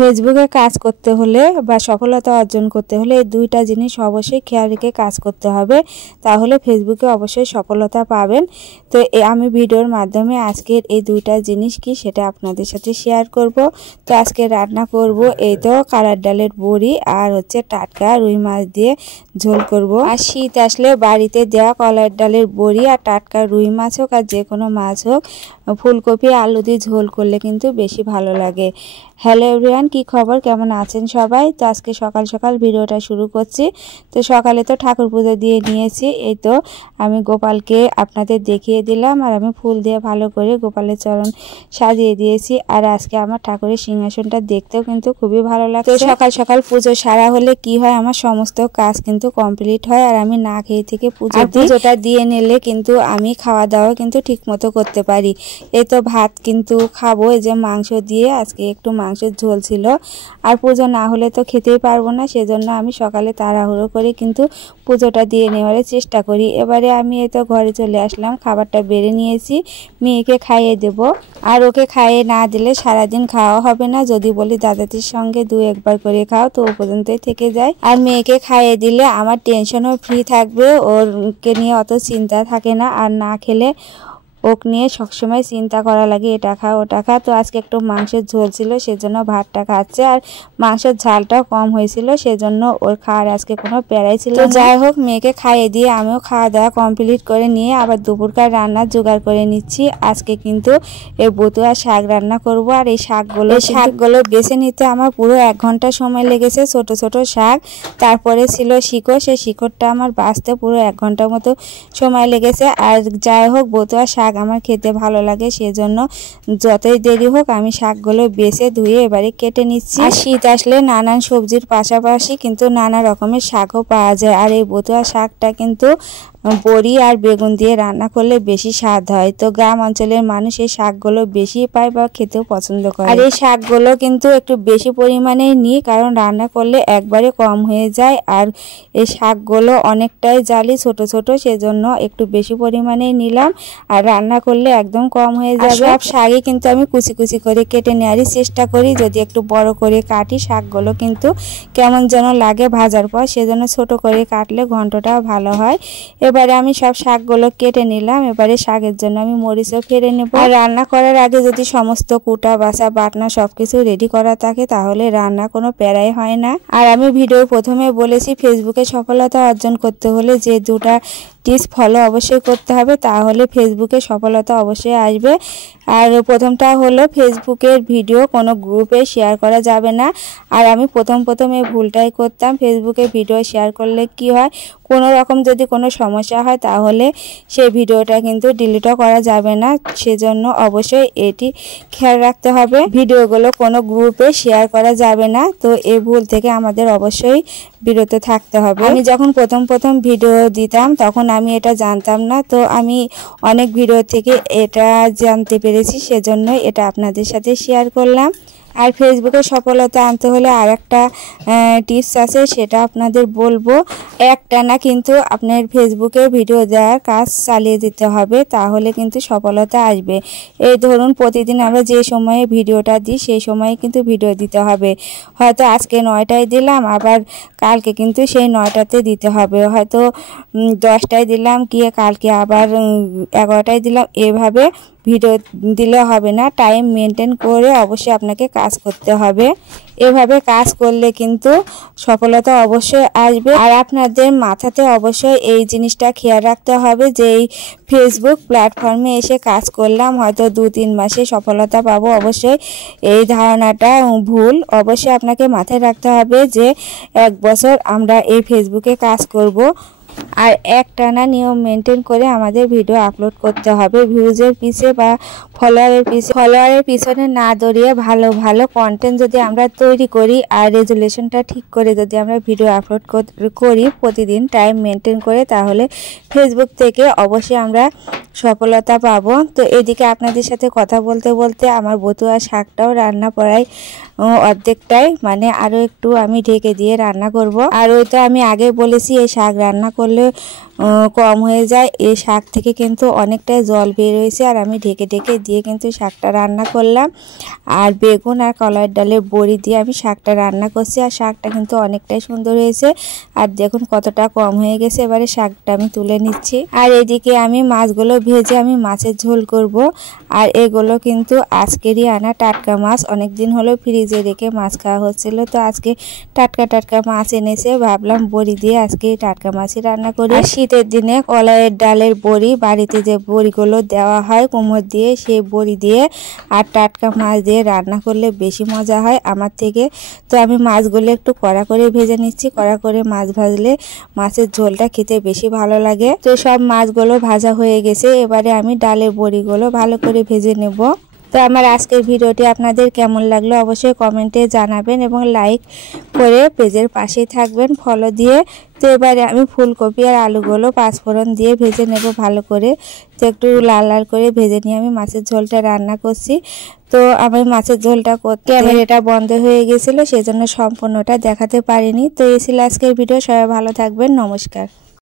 ফেসবুকে কাজ করতে হলে বা সফলতা অর্জন করতে হলে এই দুইটা জিনিস অবশ্যই খেয়াল রেখে কাজ করতে হবে, তাহলে ফেসবুকে অবশ্যই সফলতা পাবেন। তো আমি ভিডিওর মাধ্যমে আজকের এই দুইটা জিনিস কি সেটা আপনাদের সাথে শেয়ার করব। তো আজকে রান্না করব এই তো কালার ডালের বড়ি আর হচ্ছে টাটকা রুই মাছ দিয়ে ঝোল করব। আর শীত আসলে বাড়িতে দেওয়া কালার ডালের বড়ি আর টাটকা রুই মাছ হোক আর যে কোনো মাছ হোক, ফুলকপি আলু দিয়ে ঝোল করলে কিন্তু বেশি ভালো লাগে। হ্যালো এভরিওয়ান, কি খবর, কেমন আছেন সবাই? তো আজকে সকাল সকাল ভিডিওটা শুরু করছি। তো সকালে তো ঠাকুর পুজো দিয়ে নিয়েছি, এই তো আমি গোপালকে আপনাদের দেখিয়ে দিলাম আর আমি ফুল দিয়ে ভালো করে গোপালের চরণ সাজিয়ে দিয়েছি। আর আজকে আমার ঠাকুরের সিংহাসনটা দেখতেও কিন্তু খুবই ভালো লাগে। তো সকাল সকাল পুজো সারা হলে কি হয়, আমার সমস্ত কাজ কিন্তু কমপ্লিট হয় আর আমি না খেয়ে থেকে পুজোটা দিয়ে নিলে কিন্তু আমি খাওয়া দাওয়া কিন্তু ঠিক মতো করতে পারি। এই তো ভাত কিন্তু খাবো, এই যে মাংস দিয়ে আজকে একটু মাংসের ঝোল ছিল, আর পুজো না হলে তো খেতেই পারবো না, সেজন্য আমি সকালে তাড়াহুড়ো করে কিন্তু পুজোটা দিয়ে নেওয়ার চেষ্টা করি। এবারে আমি এই তো ঘরে চলে আসলাম, খাবারটা বেড়ে নিয়েছি, মেয়েকে খাইয়ে দেব। আর ওকে খাইয়ে না দিলে সারাদিন খাওয়া হবে না, যদি বলি দাদাদের সঙ্গে দু একবার করে খাও তো ও পর্যন্তই থেকে যায়। আর মেয়েকে খাইয়ে দিলে আমার টেনশনও ফ্রি থাকবে, ওরকে নিয়ে অত চিন্তা থাকে না। আর না খেলে ওকে নিয়ে সবসময় চিন্তা করা লাগে, এটা খা ওটা খা। তো আজকে একটু মাংসের ঝোল ছিল সেজন্য ভাতটা খাচ্ছে, আর মাংসের ঝালটাও কম হয়েছিল সেজন্য ওর খাওয়ার আজকে কোনো প্যারাই ছিল না। যাই হোক, মেয়েকে খাইয়ে দিয়ে আমিও খাওয়া দাওয়া কমপ্লিট করে নিয়ে আবার দুপুরকার রান্নার জোগাড় করে নিচ্ছি। আজকে কিন্তু এই বতুয়া শাক রান্না করব। আর এই শাকগুলো বেছে নিতে আমার পুরো 1 ঘন্টা সময় লেগেছে। ছোট ছোট শাক, তারপরে ছিল শিকড়, সেই শিকড়টা আমার বাছতে পুরো 1 ঘন্টার মতো সময় লেগেছে। আর যাই হোক, বতুয়া শাক আমার খেতে ভালো লাগে, সেজন্য যতই দেরি হোক আমি শাকগুলো বেছে ধুয়ে এবারে কেটে নিচ্ছি। আর শীত আসলে নানান সবজির পাশাপাশি কিন্তু নানা রকমের শাকও পাওয়া যায়। আর এই বতুয়া শাকটা কিন্তু বড়ি আর বেগুন দিয়ে রান্না করলে বেশি স্বাদ হয়। তো গ্রাম অঞ্চলের মানুষ এই শাকগুলো বেশি পায় বা খেতেও পছন্দ করে। আর এই শাকগুলো কিন্তু একটু বেশি পরিমাণে নিই, কারণ রান্না করলে একবারে কম হয়ে যায়। আর এই শাকগুলো অনেকটাই জালি, ছোট ছোট, সেজন্য একটু বেশি পরিমাণে নিলাম। আর রান্না করলে একদম কম হয়ে যাবে। সব শাকই কিন্তু আমি কুচি কুচি করে কেটে নেওয়ারই চেষ্টা করি, যদি একটু বড় করে কাটি শাকগুলো কিন্তু কেমন যেন লাগে ভাজার পর, সেজন্য ছোট করে কাটলে ঘন্টটাও ভালো হয়। এবারে আমি সব শাকগুলো কেটে নিলাম, এবারে শাকের জন্য আমি মরিচও ফেলে নেব। আর রান্না করার আগে যদি সমস্ত কুটা বাছা বাটনা সবকিছু রেডি করা থাকে তাহলে রান্না কোনো প্যারাই হয় না। আর আমি ভিডিও প্রথমে বলেছি, ফেসবুকে সফলতা অর্জন করতে হলে যে দুটা টিপস ফলো অবশ্যই করতে হবে, তাহলে ফেসবুকে সফলতা অবশ্যই আসবে। আর প্রথমটা হলো ফেসবুকের ভিডিও কোনো গ্রুপে শেয়ার করা যাবে না। আর আমি প্রথম এই ভুলটাই করতাম। ফেসবুকে ভিডিও শেয়ার করলে কি হয়, কোনো রকম যদি কোনো সমস্যা হয় তাহলে সেই ভিডিওটা কিন্তু ডিলিটও করা যাবে না, সেজন্য অবশ্যই এটি খেয়াল রাখতে হবে। ভিডিওগুলো কোনো গ্রুপে শেয়ার করা যাবে না, তো এই ভুল থেকে আমাদের অবশ্যই বিরত থাকতে হবে। আমি যখন প্রথম ভিডিও দিতাম তখন আমি এটা জানতাম না, তো আমি অনেক ভিডিও থেকে এটা জানতে পেরেছি, সেজন্য এটা আপনাদের সাথে শেয়ার করলাম। আর ফেসবুকে সফলতা আনতে হলে আর একটা টিপস আছে, সেটা আপনাদের বলবো। একটা না কিন্তু আপনার ফেসবুকে ভিডিও দেওয়ার কাজ চালিয়ে দিতে হবে, তাহলে কিন্তু সফলতা আসবে। এই ধরুন, প্রতিদিন আমরা যে সময়ে ভিডিওটা দিই সেই সময়ে কিন্তু ভিডিও দিতে হবে। হয়তো আজকে 9টায় দিলাম, আবার কালকে কিন্তু সেই 9টাতে দিতে হবে। হয়তো 10টায় দিলাম, কি কালকে আবার 11টায় দিলাম, এভাবে ভিডিও দিলে হবে না। টাইম মেনটেন করে অবশ্যই আপনাকে কাজ করতে হবে। এভাবে কাজ করলে কিন্তু সফলতা অবশ্যই আসবে। আর আপনাদের মাথাতে অবশ্যই এই জিনিসটা খেয়াল রাখতে হবে যে এই ফেসবুক প্ল্যাটফর্মে এসে কাজ করলাম, হয়তো 2-3 মাসে সফলতা পাবো, অবশ্যই এই ধারণাটা ভুল। অবশ্যই আপনাকে মাথায় রাখতে হবে যে 1 বছর আমরা এই ফেসবুকে কাজ করব। আর একটানা নিয়ম মেনটেন করে আমাদের ভিডিও আপলোড করতে হবে। ভিউজের পিছে বা ফলোয়ারের পিছনে না দৌড়িয়ে ভালো কন্টেন্ট যদি আমরা তৈরি করি আর রেজুলেশনটা ঠিক করে যদি আমরা ভিডিও আপলোড করি প্রতিদিন টাইম মেনটেন করে, তাহলে ফেসবুক থেকে অবশ্যই আমরা সফলতা পাবো। তো এদিকে আপনাদের সাথে কথা বলতে বলতে আমার বতুয়া শাকটাও রান্না প্রায় অর্ধেকটাই, মানে আরও একটু আমি ঢেকে দিয়ে রান্না করব। আর ওই তো আমি আগে বলেছি এই শাক রান্না করলে কম হয়ে যায়। এই শাক থেকে কিন্তু অনেকটাই জল বের হয়েছে, আর আমি ঢেকে ঢেকে দিয়ে কিন্তু শাকটা রান্না করলাম। আর বেগুন আর কলাইয়ের ডালের বড়ি দিয়ে আমি শাকটা রান্না করছি, আর শাকটা কিন্তু অনেকটাই সুন্দর হয়েছে। আর দেখুন কতটা কম হয়ে গেছে। এবারে শাকটা আমি তুলে নিচ্ছি। আর এদিকে আমি মাছগুলো ভেজে আমি মাছের ঝোল করব। আর এগুলো কিন্তু আজকেরই আনা টাটকা মাছ, অনেক দিন হলো ফ্রিজে রেখে মাছ খাওয়া হচ্ছিল, তো আজকে টাটকা টাটকা মাছ এনেছে, ভাবলাম বড়ি দিয়ে আজকে টাটকা মাছই রান্না করি। আর শীতের দিনে কলাইয়ের ডালের বড়ি, বাড়িতে যে বড়িগুলো দেওয়া হয় কুমড়ো দিয়ে, সেই বড়ি দিয়ে আর টাটকা মাছ দিয়ে রান্না করলে বেশি মজা হয় আমার থেকে। তো আমি মাছগুলো একটু কড়া করে ভেজে নিচ্ছি। কড়া করে মাছ ভাজলে মাছের ঝোলটা খেতে বেশি ভালো লাগে। তো সব মাছগুলো ভাজা হয়ে গেছে, এবারে আমি ডালের বড়িগুলো ভালো করে ভেজে নেব। তো আমার আজকের ভিডিওটি আপনাদের কেমন লাগলো অবশ্যই কমেন্টে জানাবেন, এবং লাইক করে পেজের পাশেই থাকবেন ফলো দিয়ে। তো এবারে আমি ফুলকপি আর আলুগুলো পাঁচফোড়ন দিয়ে ভেজে নেব ভালো করে। তো একটু লাল লাল করে ভেজে নিয়ে আমি মাছের ঝোলটা রান্না করছি। তো আমি মাছের ঝোলটা করতে ক্যামেরাটা বন্ধ হয়ে গেছিলো, সেজন্য সম্পূর্ণটা দেখাতে পারিনি। তো এই ছিল আজকের ভিডিও। সবাই ভালো থাকবেন, নমস্কার।